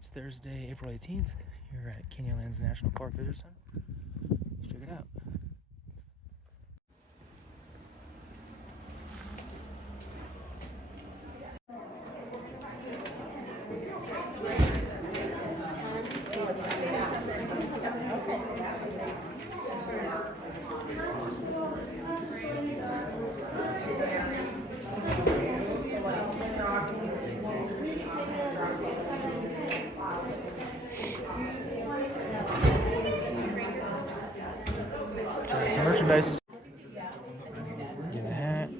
It's Thursday, April 18th, here at Canyonlands National Park Visitor Center. Let's check it out. Some merchandise. Get a hat.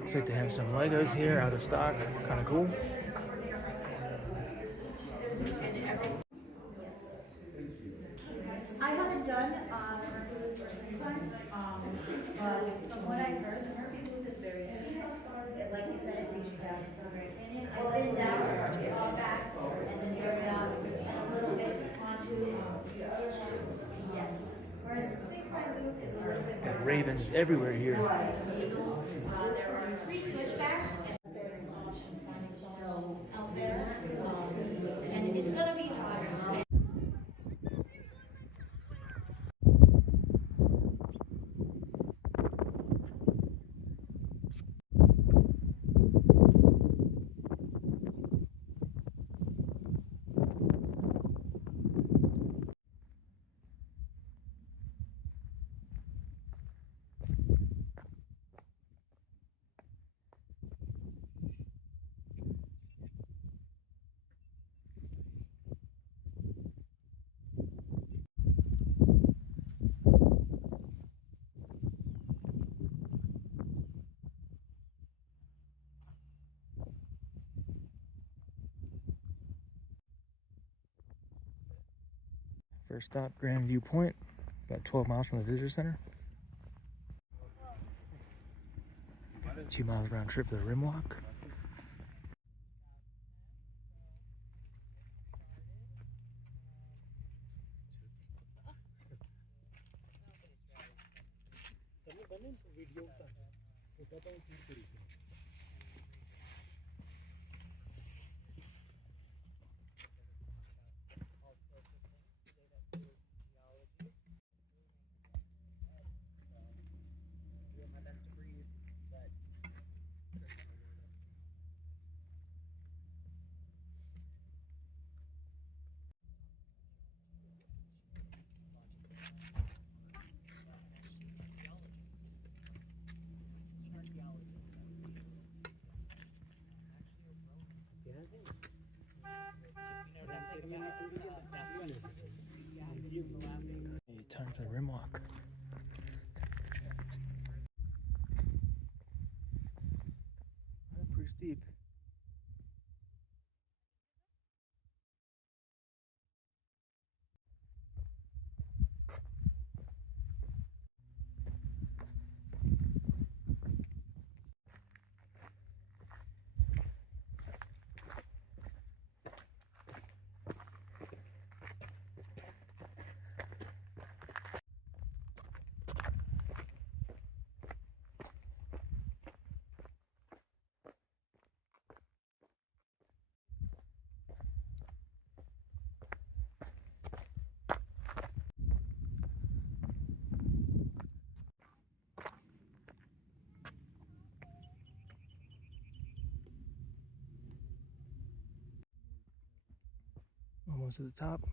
Looks like they have some Legos here, out of stock. Kind of cool. I haven't done Overlook or Syncline, but from what I heard, the Overlook is very easy. Like you said, it takes you down. Well, in down, back, and this area, and a little bit onto. Yes. Whereas Syncline Loop is a little bit more. Ravens everywhere here. There are 3 switchbacks, and it's very caution finding someone out there, and it's gonna be hard. First stop, Grand View Point, about 12 miles from the visitor center. 2 miles round trip to the rim walk. Hey, time for the rim walk. Pretty steep. Almost at the top.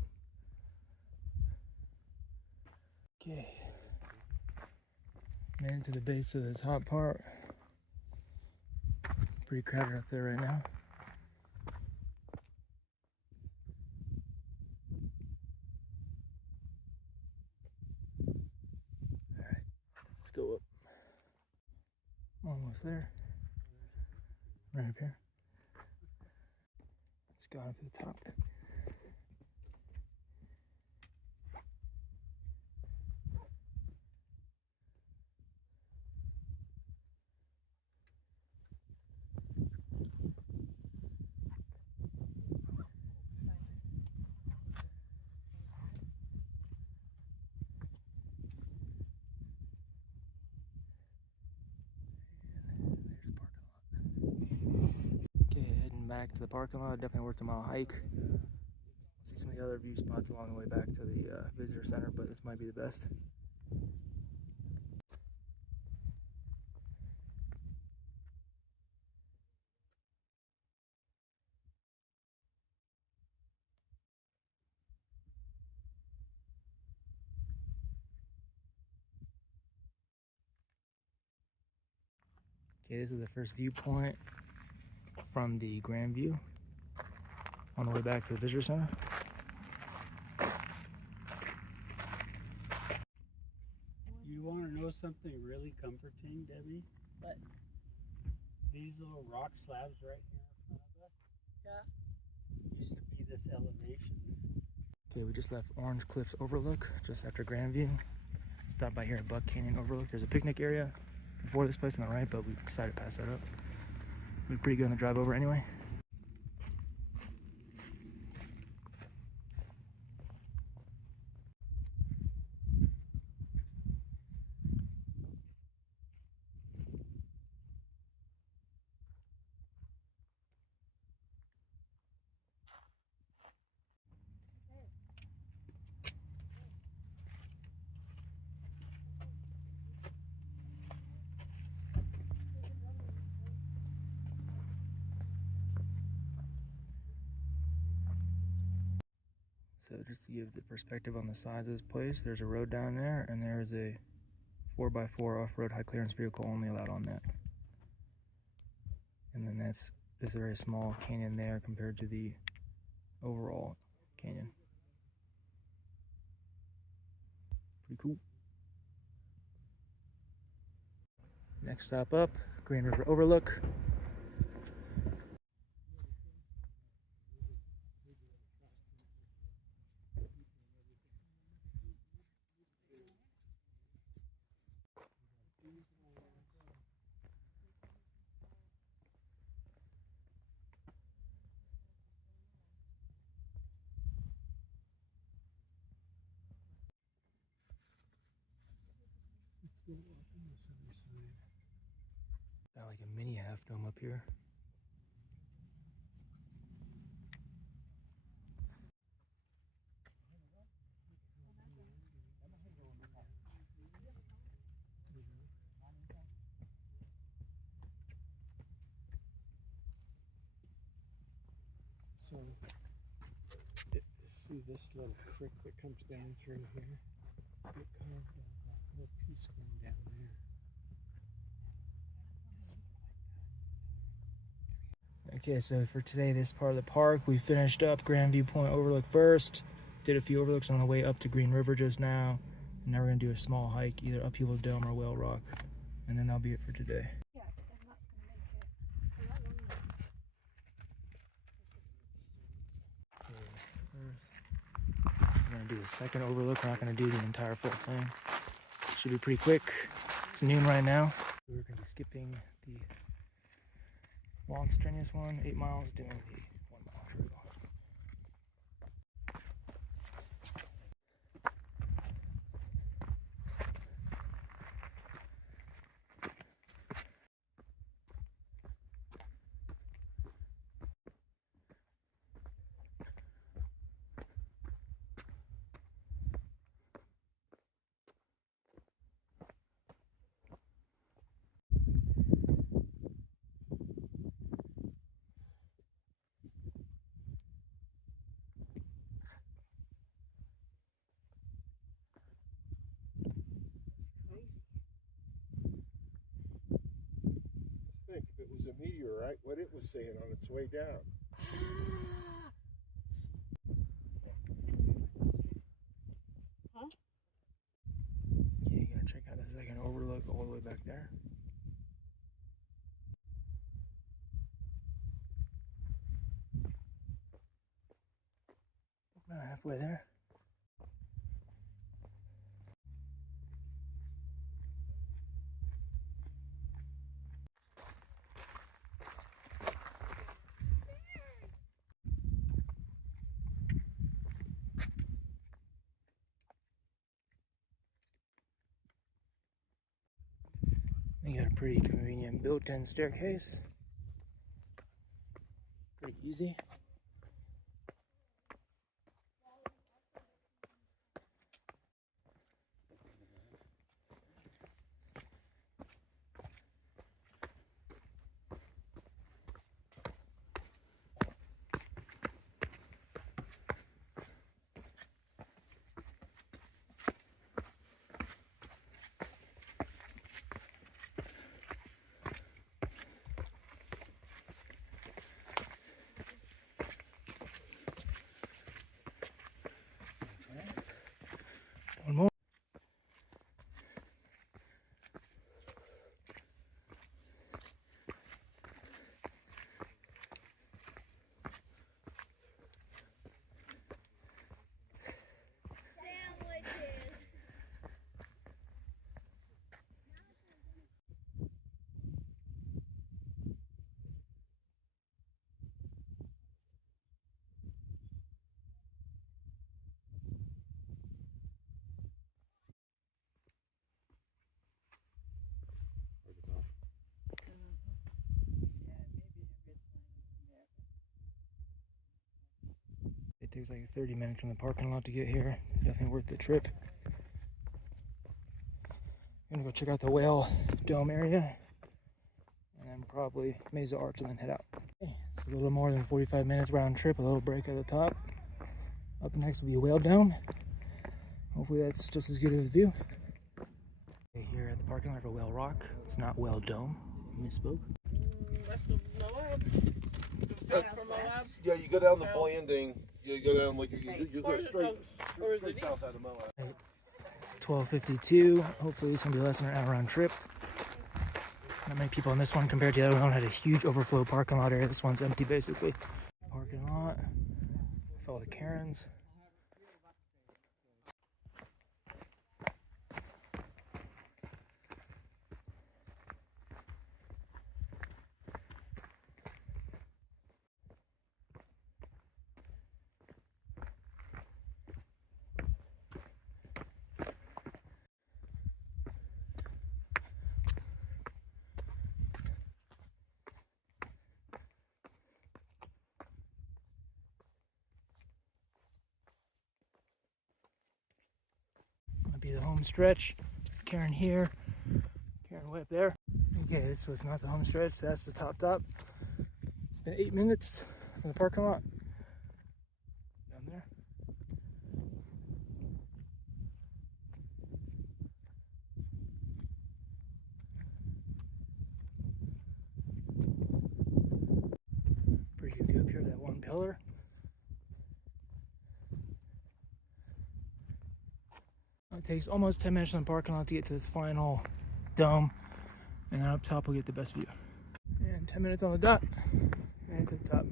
Okay. Made it to the base of the top part. Pretty crowded up there right now. Alright, let's go up. Almost there. Right up here. Let's go up to the top. Back to the parking lot. Definitely worth a mile hike. See some of the other view spots along the way back to the visitor center, but this might be the best. Okay, this is the first viewpoint from the Grand View on the way back to the visitor center. You want to know something really comforting, Debbie? What? These little rock slabs right here in front of us, Yeah. used to be this elevation. Okay, we just left Orange Cliffs Overlook just after Grand View. Stopped by here at Buck Canyon Overlook. There's a picnic area before this place on the right, but we decided to pass that up. We're pretty good on the drive over anyway. So just to give the perspective on the size of this place, there's a road down there, and there is a 4x4 off-road high clearance vehicle only allowed on that. And then that's a very small canyon there compared to the overall canyon. Pretty cool. Next stop up, Green River Overlook. Let's go up on this other side. Got like a mini half dome up here. So, see this little creek that comes down through here? It carved a little piece going down there. Okay, so for today, this part of the park, we finished up Grand Viewpoint Overlook first. Did a few overlooks on the way up to Green River just now. And now we're gonna do a small hike, either Upheaval Dome or Whale Rock. And then that'll be it for today. Yeah, but then that's going to make it a lot longer. We're gonna do the second overlook. We're not gonna do the entire full thing. Should be pretty quick. It's noon right now. We're gonna be skipping the long strenuous one, 8 miles, doing the 1 mile trail. Think if it was a meteorite, what it was saying on its way down. Huh? Yeah, you gotta check out the second overlook all the way back there. About halfway there. You got a pretty convenient built-in staircase. Pretty easy. takes like 30 minutes from the parking lot to get here. Definitely worth the trip. I'm gonna go check out the Whale Dome area, and then probably Mesa Arch, and then head out. Okay, it's a little more than 45 minutes round trip, a little break at the top. Up next will be Whale Dome. Hopefully that's just as good of a view. Okay, here at the parking lot for Whale Rock. It's not Whale Dome. Misspoke. That's the Moab. From Moab. Yeah, you go down the landing. You go down like you go straight south out of Moab. It's 12:52. Hopefully it's gonna be less than an hour round trip. Not many people on this one compared to the other one. Had a huge overflow parking lot area. This one's empty basically. Parking lot. With all the Karens. Might be the home stretch. Karen here. Karen way up there. Okay, this was not the home stretch. That's the top. It's been 8 minutes from the parking lot. Down there. Pretty good view up here, that one pillar. It takes almost 10 minutes from the parking lot to get to this final dome, and then up top we'll get the best view. And 10 minutes on the dot, and to the top.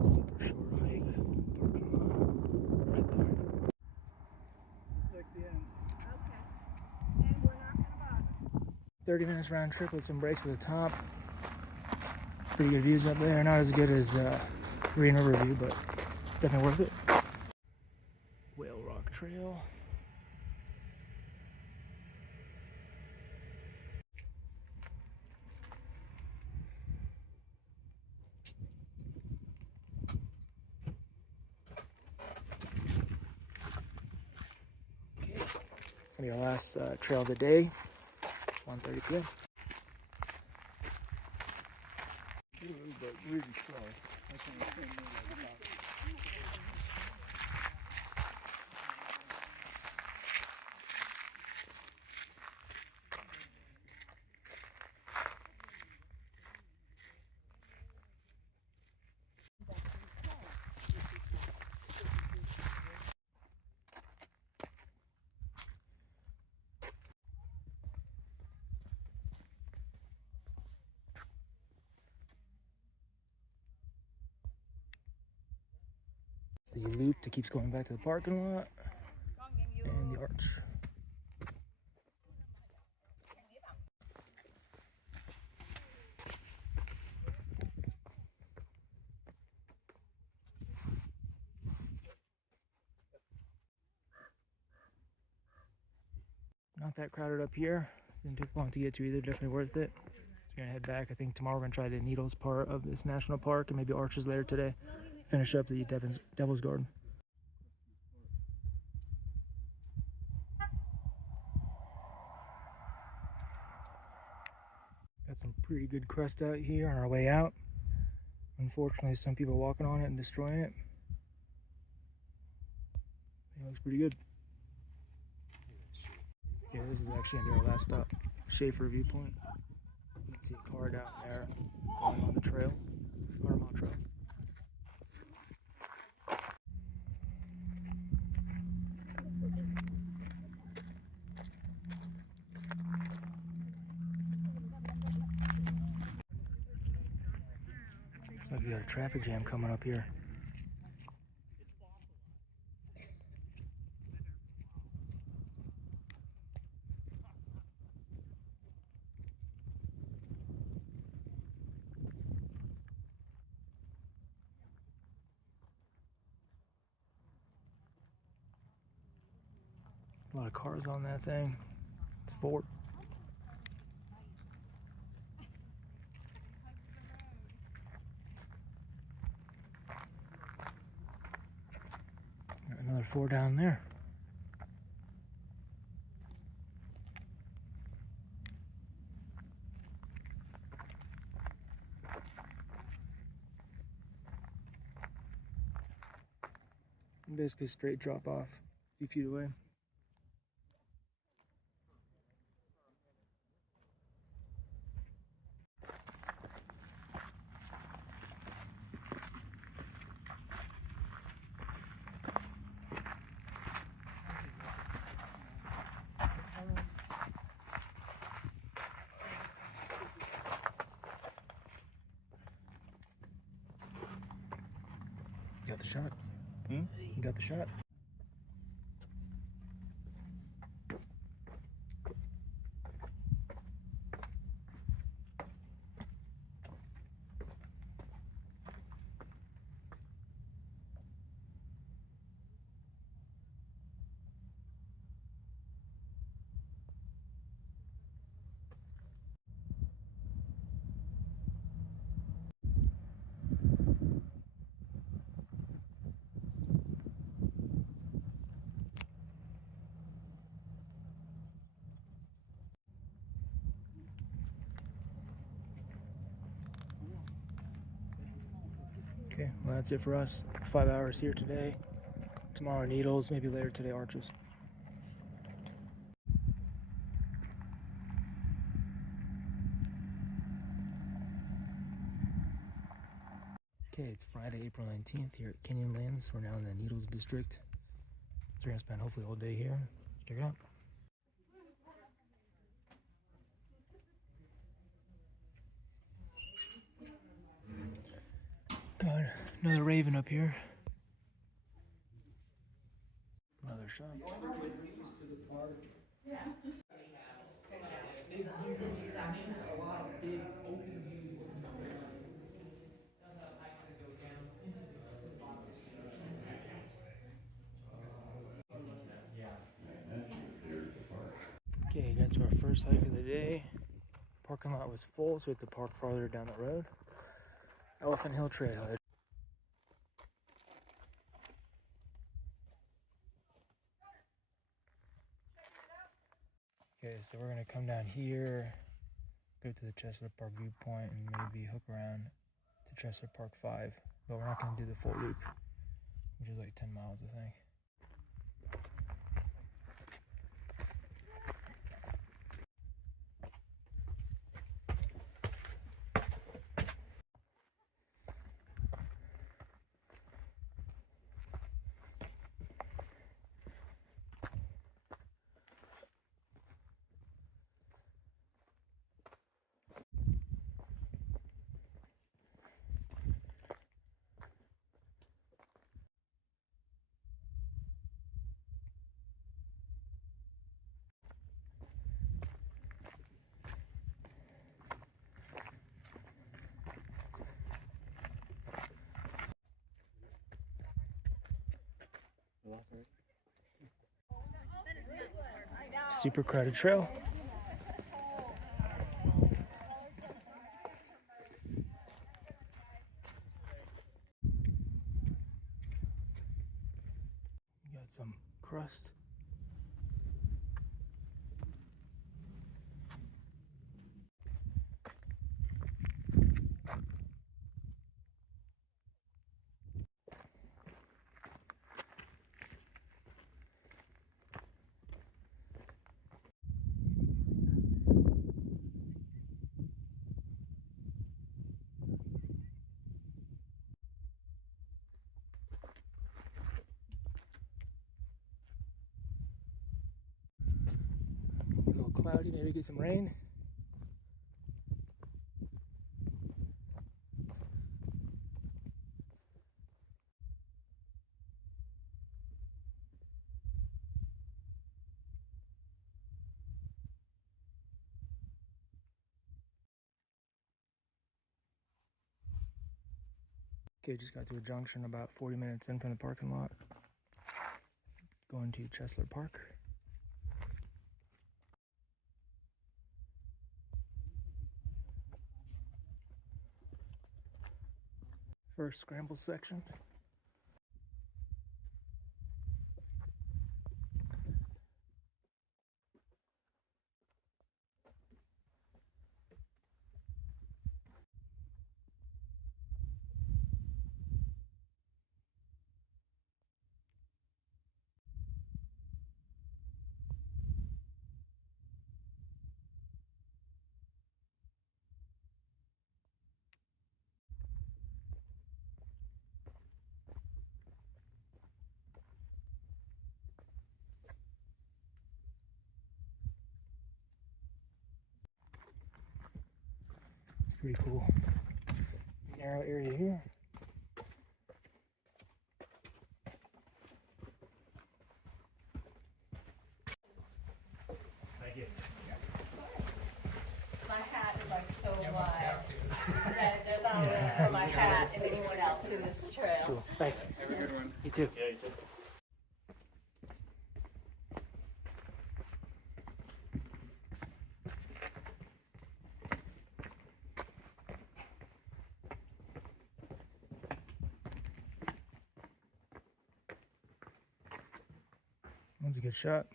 Super short hike, parking lot, right there. Looks like the end. Okay. And we're not gonna bother. 30 minutes round trip with some breaks at the top. Pretty good views up there. Not as good as Green River view, but definitely worth it. Whale Rock Trail. Okay, it's gonna be our last trail of the day. 1:30 p.m. But really slow. The loop that keeps going back to the parking lot, and the arch. Not that crowded up here. Didn't take long to get to either. Definitely worth it. So we're gonna head back. I think tomorrow we're gonna try the Needles part of this national park, and maybe Arches later today. Finish up the Devil's Garden. Got some pretty good crust out here on our way out. Unfortunately, some people are walking on it and destroying it. It looks pretty good. Okay, this is actually gonna be our last stop. Shafer viewpoint. You can see a car down there going on the trail, 100-mile trail. we got a traffic jam coming up here. A lot of cars on that thing. It's Fort. Got another 4 down there. Basically straight drop off a few feet away. You got the shot? Hmm? You got the shot? Okay, well that's it for us. 5 hours here today. Tomorrow Needles, maybe later today Arches. Okay, it's Friday, April 19th here at Canyonlands. We're now in the Needles district. So we're gonna spend hopefully all day here. Check it out. Got another raven up here. Another shot. Okay, got to our first hike of the day. Parking lot was full, so we had to park farther down the road. Elephant Hill Trailhead. Okay, so we're gonna come down here, go to the Chestnut Park viewpoint, and maybe hook around to Chestnut Park 5. But we're not gonna do the full loop, which is like 10 miles, I think. Super crowded trail. Got some crust. A little cloudy, maybe get some rain. Okay, just got to a junction about 40 minutes in from the parking lot. Going to Chesler Park. First scramble section. Pretty cool. Narrow area here. Thank you. My hat is like so wide that there's not room for my hat and anyone else in this trail. Cool. Thanks. Have a good one. You too. Yeah, you too. That's a good shot.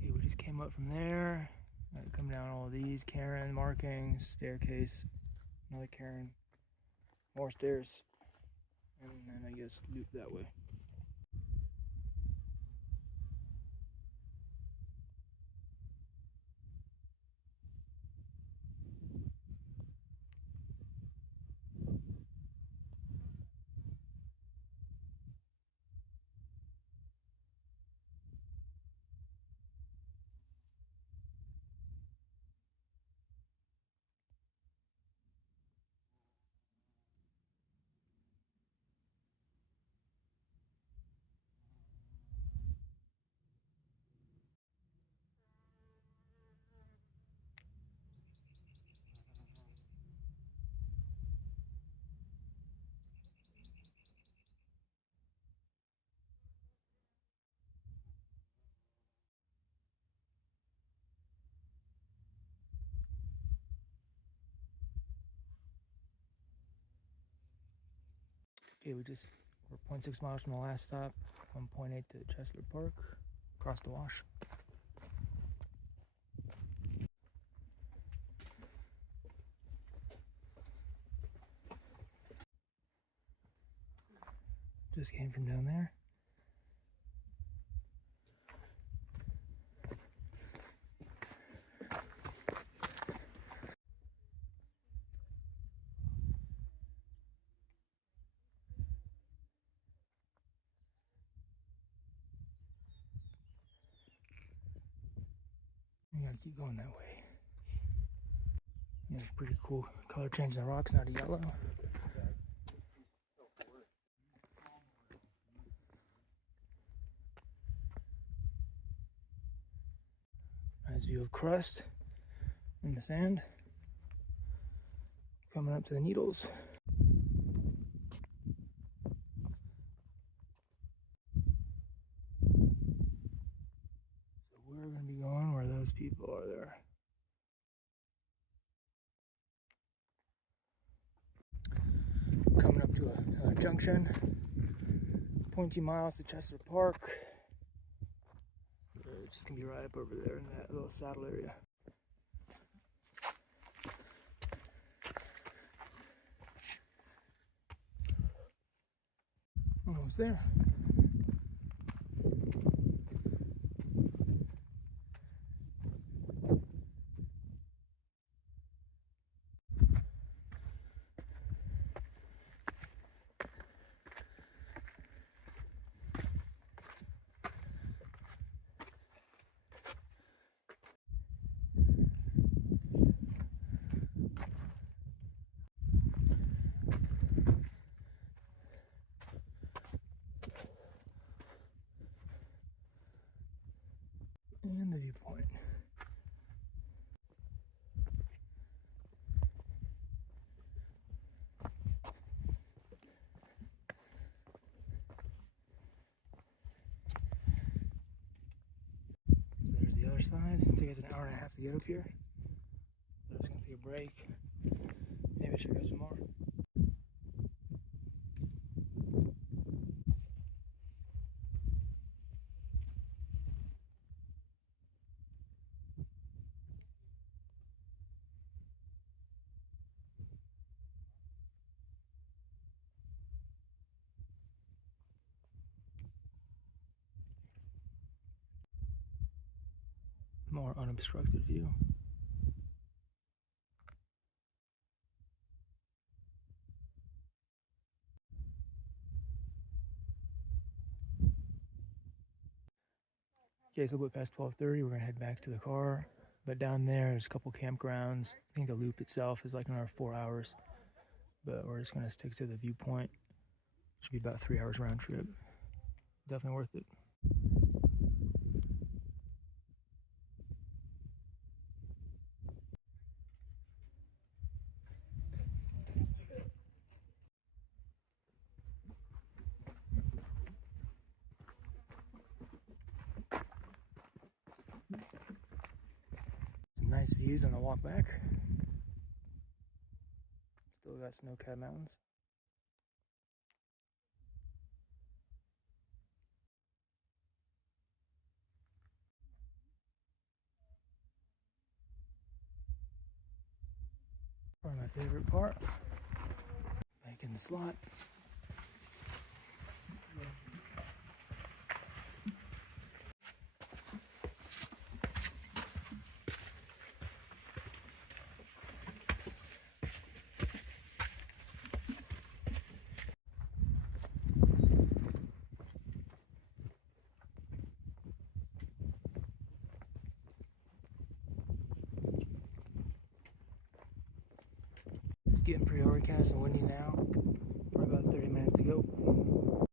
Okay, we just came up from there. Come down all of these, Cairn markings, staircase, another Cairn, more stairs, and then I guess loop that way. Okay, we're 0.6 miles from the last stop, 1.8 to Chesler Park, across the wash. Just came from down there. You gotta keep going that way. Yeah, it's pretty cool. Color change the rocks now to yellow. Nice view of crust in the sand. Coming up to the needles. So we're gonna be going where those people are there. Coming up to a junction, 0.2 miles to Chesler Park. It's just gonna be right up over there in that little saddle area. Almost there. And the viewpoint. So there's the other side. It takes us an hour and a half to get up here. So I'm just gonna take a break. Maybe I should go some more. More unobstructed view. Okay, it's a little bit past 12:30. We're gonna head back to the car. But down there's a couple campgrounds. I think the loop itself is like another 4 hours. But we're just gonna stick to the viewpoint. Should be about 3 hours round trip. Definitely worth it. Some nice views on the walk back. Still got snow-capped mountains. Probably my favorite part. Back in the slot. It's getting pretty overcast and windy now. Probably about 30 minutes to go.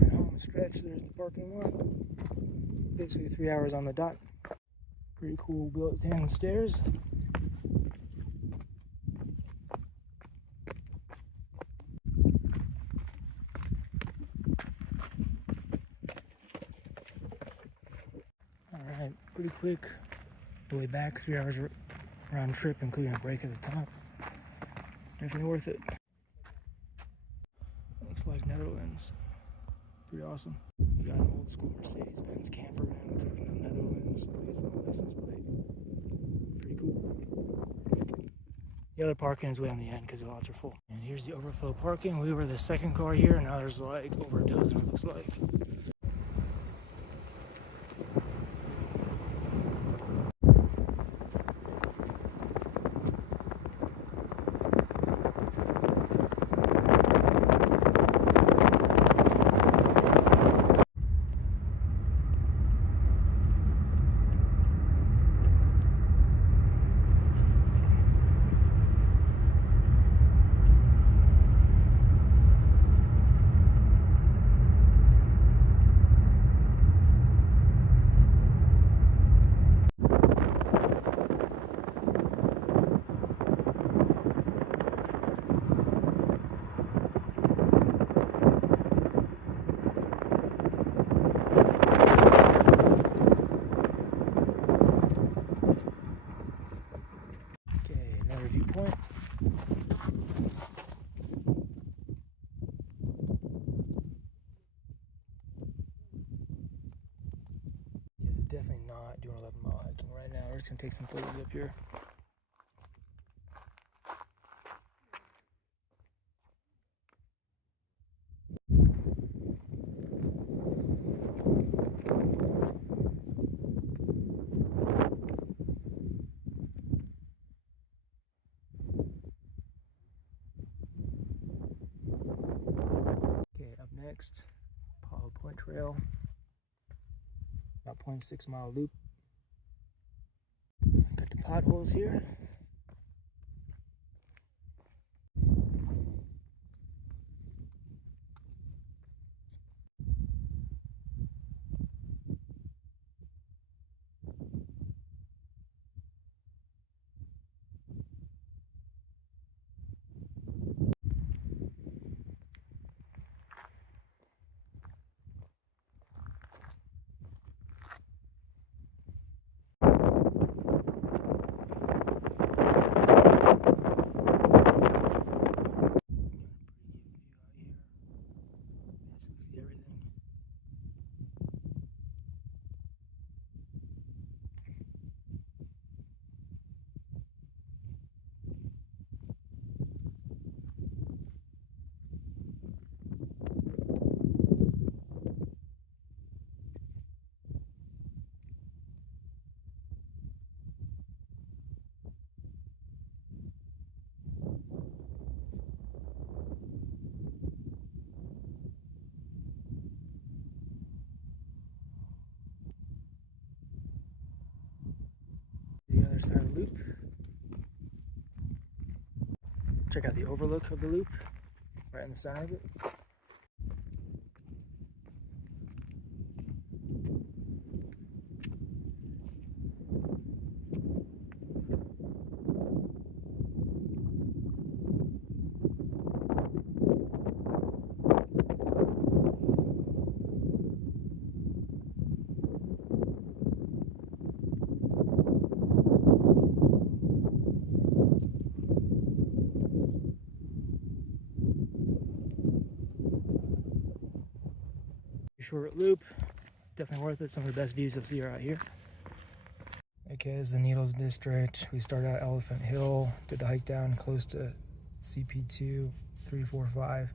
And home stretch, there's the parking lot. Basically 3 hours on the dot. Pretty cool built-in stairs. Alright, pretty quick. The way back, 3 hours round trip, including a break at the top. Definitely worth it. Looks like Netherlands. Pretty awesome. We got an old school Mercedes-Benz camper van. Looks like from the Netherlands. It's the license plate. Pretty cool. The other parking is way on the end because the lots are full. And here's the overflow parking. We were the second car here, and now there's like over a dozen, it looks like. Okay, another viewpoint. Yeah, so definitely not doing 11-mile hiking right now. We're just gonna take some photos up here. Okay, up next, Pothole Point Trail. About 0.6-mile loop. Got the potholes here. See everything. The other side of the loop. Check out the overlook of the loop, right in the center of it. Short loop, definitely worth it. Some of the best views you'll see are out here. Okay, this is the Needles District. We started out Elephant Hill, did the hike down close to CP2, 345,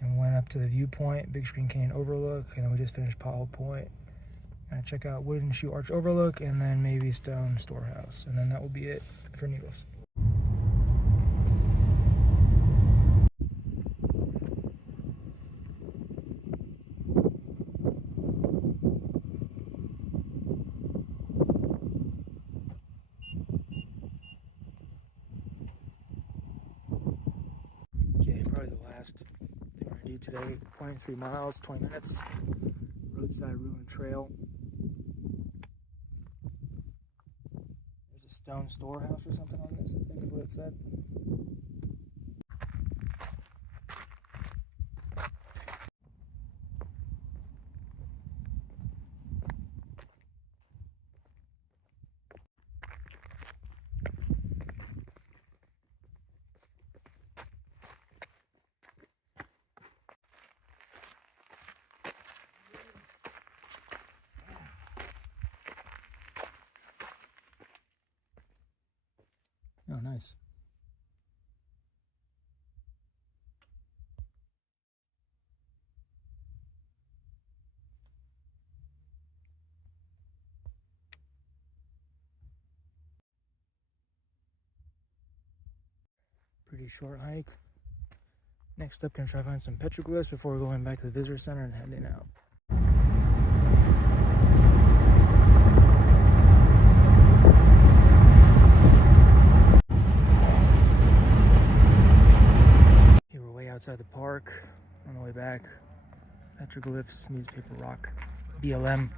and went up to the viewpoint, Big Screen Canyon Overlook, and then we just finished Pothole Point. Gonna check out Wooden Shoe Arch Overlook, and then maybe Stone Storehouse, and then that will be it for Needles. Okay, probably the last thing we're gonna do today. 23 miles, 20 minutes. Roadside Ruin Trail. There's a Stone Storehouse or something on this, I think is what it said. Oh, nice. Pretty short hike. Next up, gonna try to find some petroglyphs before going back to the visitor center and heading out. Okay, we're way outside the park. On the way back, Petroglyphs, newspaper rock, BLM.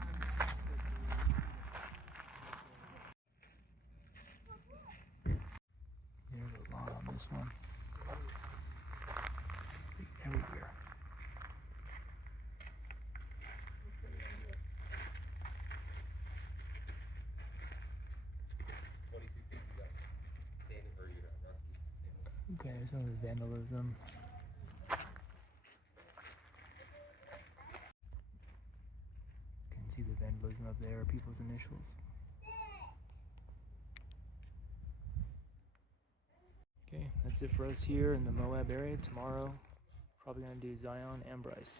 You're a little long on this one. Everywhere. Okay, there's some of the vandalism. You can see the vandalism up there, people's initials. Okay, that's it for us here in the Moab area. Tomorrow, probably gonna do Zion and Bryce.